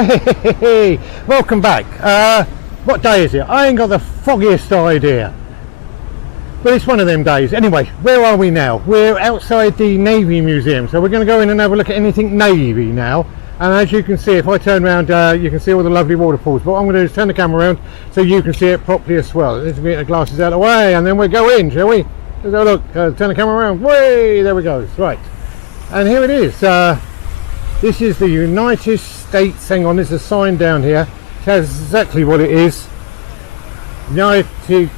Hey, welcome back. What day is it? I ain't got the foggiest idea. But it's one of them days. Anyway, where are we now? We're outside the Navy Museum. So we're going to go in and have a look at anything Navy now. And as you can see, if I turn around, you can see all the lovely waterfalls. But what I'm going to do is turn the camera around so you can see it properly as well. Let's get the glasses out of the way and then we'll go in, shall we? Let's have a look. Turn the camera around. Way, there we go. Right. And here it is. This is the United States. Hang on, there's a sign down here. It says exactly what it is. United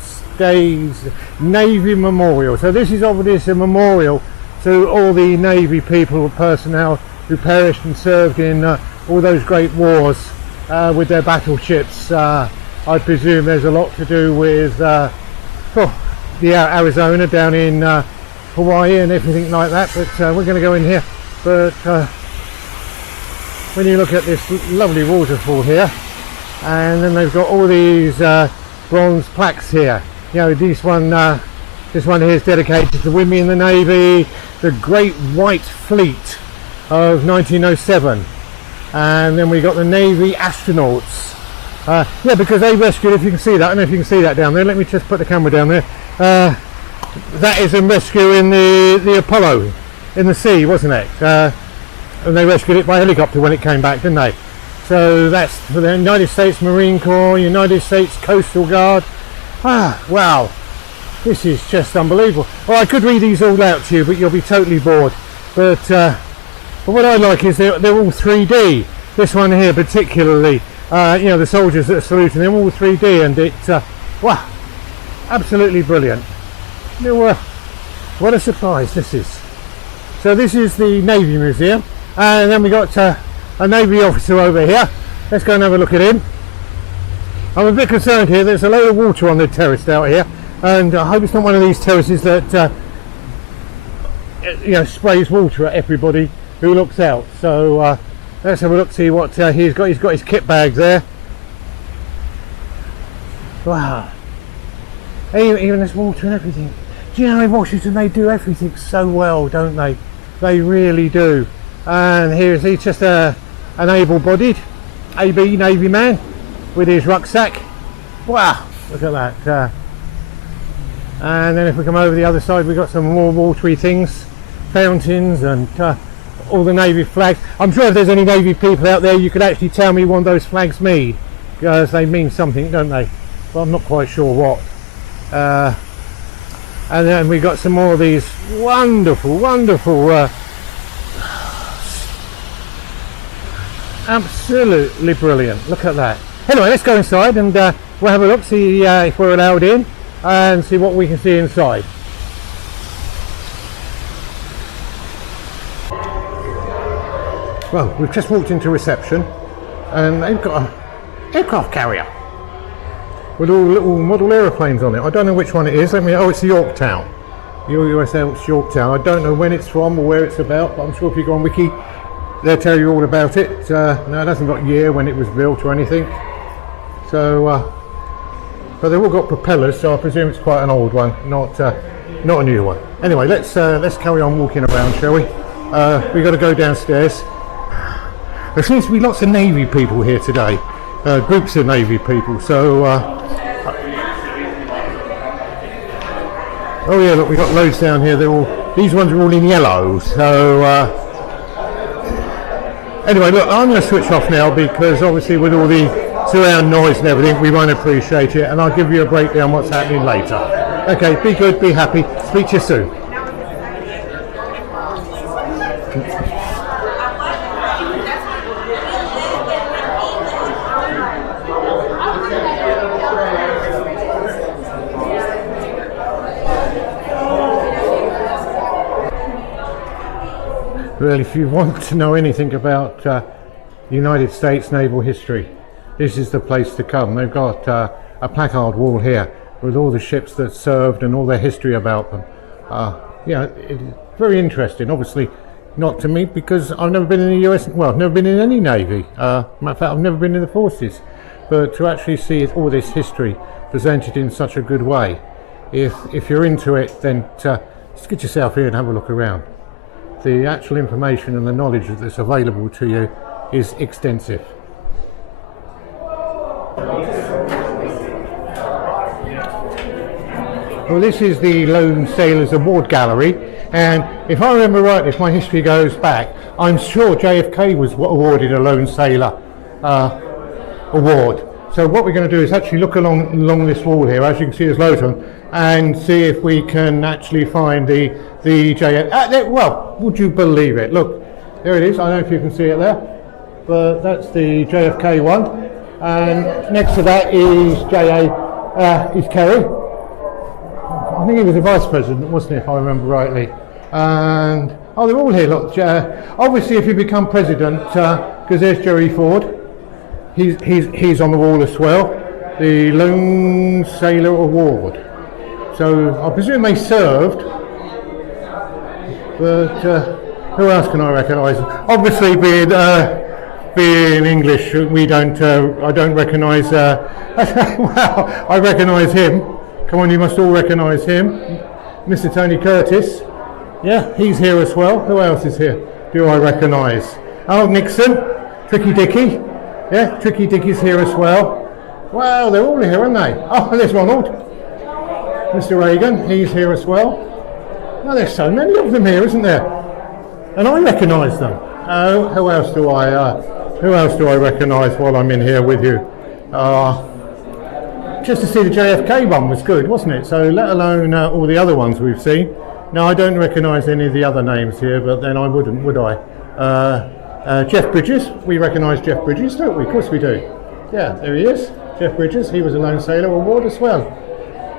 States Navy Memorial. So this is obviously a memorial to all the Navy people, personnel who perished and served in all those great wars with their battleships. I presume there's a lot to do with the Arizona down in Hawaii and everything like that. But we're going to go in here. But when you look at this lovely waterfall here, and then they've got all these bronze plaques here. You know, this one here is dedicated to women in the Navy, the Great White Fleet of 1907, and then we got the Navy astronauts. Yeah, because they rescued, if you can see that, I don't know if you can see that down there. Let me just put the camera down there. That is a rescue in the Apollo in the sea, wasn't it? And they rescued it by helicopter when it came back, didn't they? So that's for the United States Marine Corps, United States Coastal Guard. Wow, this is just unbelievable. Well, I could read these all out to you, but you'll be totally bored. But what I like is they're all 3D. This one here particularly, you know, the soldiers that are saluting, they're all 3D, and it's wow, absolutely brilliant. What a surprise this is. So this is the Navy Museum, and then we got a Navy officer over here. Let's go and have a look at him. I'm a bit concerned here. There's a load of water on the terrace out here, and I hope it's not one of these terraces that you know, sprays water at everybody who looks out. So let's have a look, see what he's got. He's got his kit bag there. Wow, even there's water and everything. Do you know, in Washington they do everything so well, don't they? They really do. And he's just an able-bodied AB Navy man with his rucksack. Wow, look at that. And then if we come over the other side, we've got some more watery things, fountains, and all the Navy flags. I'm sure if there's any Navy people out there, you could actually tell me what those flags mean, because they mean something, don't they? Well, I'm not quite sure what. And then we got some more of these wonderful, absolutely brilliant. Look at that. Anyway, let's go inside and we'll have a look, see if we're allowed in, and see what we can see inside. Well, we've just walked into reception, and they've got an aircraft carrier with all little model aeroplanes on it. I don't know which one it is. Oh, it's the Yorktown. USS Yorktown. I don't know when it's from or where it's about, but I'm sure if you go on Wiki, they'll tell you all about it. No, it hasn't got year when it was built or anything. So, but they've all got propellers, so I presume it's quite an old one, not a new one. Anyway, let's carry on walking around, shall we? We've got to go downstairs. There seems to be lots of Navy people here today. Groups of Navy people. So, oh yeah, look, we've got loads down here. These ones are all in yellow. So. Anyway, look, I'm going to switch off now because obviously with all the surround noise and everything, we won't appreciate it, and I'll give you a breakdown what's happening later. Okay, be good, be happy. Speak to you soon. Well, if you want to know anything about United States naval history, this is the place to come. They've got a placard wall here with all the ships that served and all their history about them. Yeah, it's very interesting. Obviously, not to me because I've never been in the US. Well, I've never been in any navy. Matter of fact, I've never been in the forces. But to actually see all this history presented in such a good way, if you're into it, then just get yourself here and have a look around. The actual information and the knowledge that's available to you is extensive. Well, this is the Lone Sailors Award Gallery, and if I remember right, if my history goes back, I'm sure JFK was awarded a Lone Sailor award. So what we're going to do is actually look along this wall here. As you can see, there's loads of them, and see if we can actually find the JFK. Well, would you believe it? Look, there it is. I don't know if you can see it there, but that's the JFK one, and next to that is is Kerry. I think he was a vice president, wasn't he, if I remember rightly? And oh, they're all here. Look, obviously, if you become president, because there's Jerry Ford. He's on the wall as well. The Lone Sailor Award. So I presume they served, but who else can I recognise? Obviously, being English, we don't. I don't recognise. Well, I recognise him. Come on, you must all recognise him, Mr. Tony Curtis. Yeah, he's here as well. Who else is here? Do I recognise? Oh, Nixon, Tricky Dicky. Yeah, Tricky Dicky's here as well. Wow, they're all here, aren't they? Oh, there's Ronald. Mr. Reagan, he's here as well. Well, there's so many of them here, isn't there? And I recognise them. Oh, who else do I recognise while I'm in here with you? Just to see the JFK one was good, wasn't it? So let alone all the other ones we've seen. Now, I don't recognise any of the other names here, but then I wouldn't, would I? Jeff Bridges, we recognise Jeff Bridges, don't we? Of course we do. Yeah, there he is, Jeff Bridges. He was a Lone Sailor Award as well.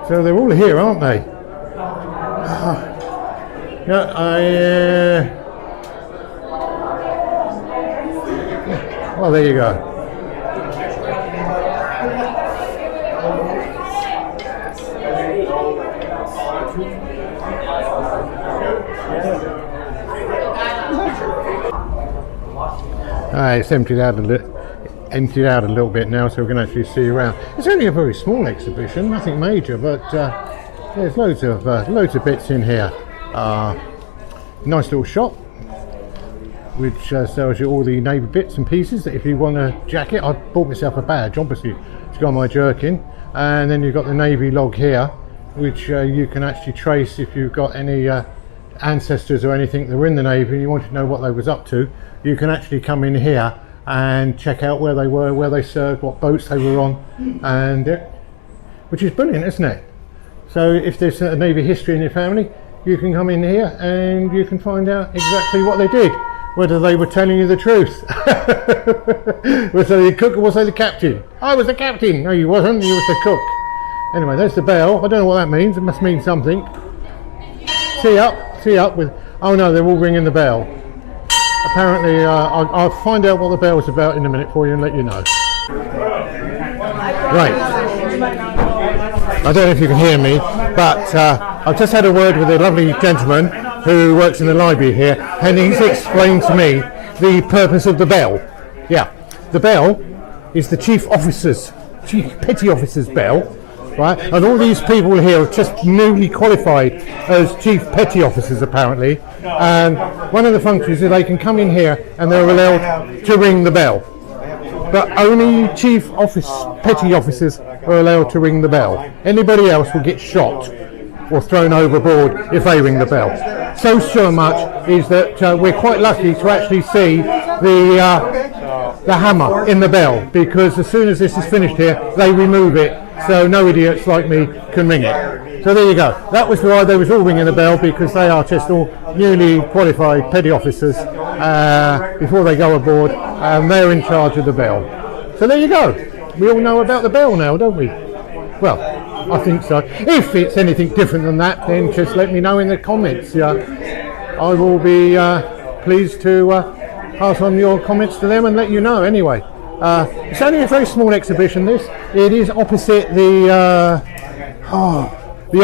So they're all here, aren't they? Well, there you go. It's emptied out a little bit now, so we can actually see around. It's only a very small exhibition, nothing major, but there's loads of bits in here. Nice little shop, which sells you all the Navy bits and pieces that if you want a jacket. I bought myself a badge, obviously, to go on my jerkin, and then you've got the Navy log here, which you can actually trace if you've got any ancestors or anything that were in the Navy and you wanted to know what they was up to. You can actually come in here and check out where they were, where they served, what boats they were on, and which is brilliant, isn't it? So if there's a Navy history in your family, you can come in here and you can find out exactly what they did, whether they were telling you the truth. Was they the cook or was they the captain? I was the captain. No, you wasn't, you was the cook. Anyway, there's the bell. I don't know what that means. It must mean something. See up with, oh no, they're all ringing the bell. Apparently, I'll find out what the bell's about in a minute for you and let you know. Right. I don't know if you can hear me, but I've just had a word with a lovely gentleman who works in the library here, and he's explained to me the purpose of the bell. Yeah, the bell is the chief petty officer's bell. Right, and all these people here are just newly qualified as chief petty officers apparently, and one of the functions is they can come in here and they're allowed to ring the bell, but only petty officers are allowed to ring the bell. Anybody else will get shot or thrown overboard if they ring the bell. So much is that we're quite lucky to actually see the hammer in the bell, because as soon as this is finished here they remove it, so no idiots like me can ring it. So there you go. That was why they was all ringing the bell, because they are just all newly qualified petty officers before they go aboard, and they're in charge of the bell. So there you go. We all know about the bell now, don't we? Well, I think so. If it's anything different than that, then just let me know in the comments. I will be pleased to pass on your comments to them and let you know anyway. It's only a very small exhibition, this. It is opposite the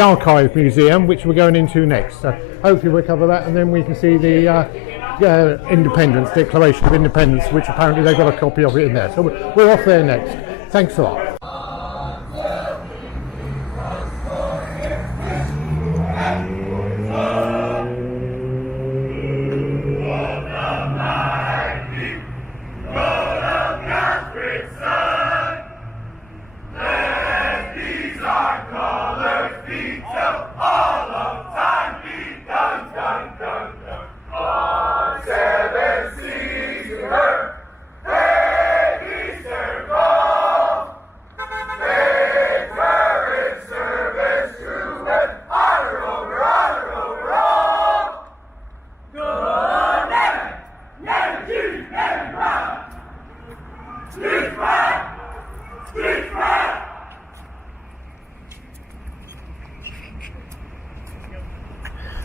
Archive Museum, which we're going into next. So hopefully we'll cover that, and then we can see the Declaration of Independence, which apparently they've got a copy of it in there. So we're off there next. Thanks a lot.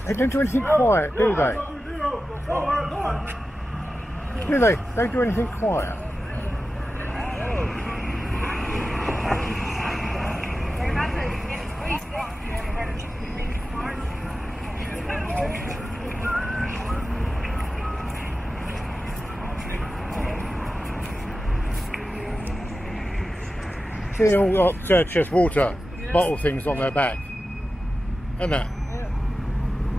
They don't do anything quiet, do they? Do they? They don't do anything quiet. See, all got just water bottle things on their back, isn't it?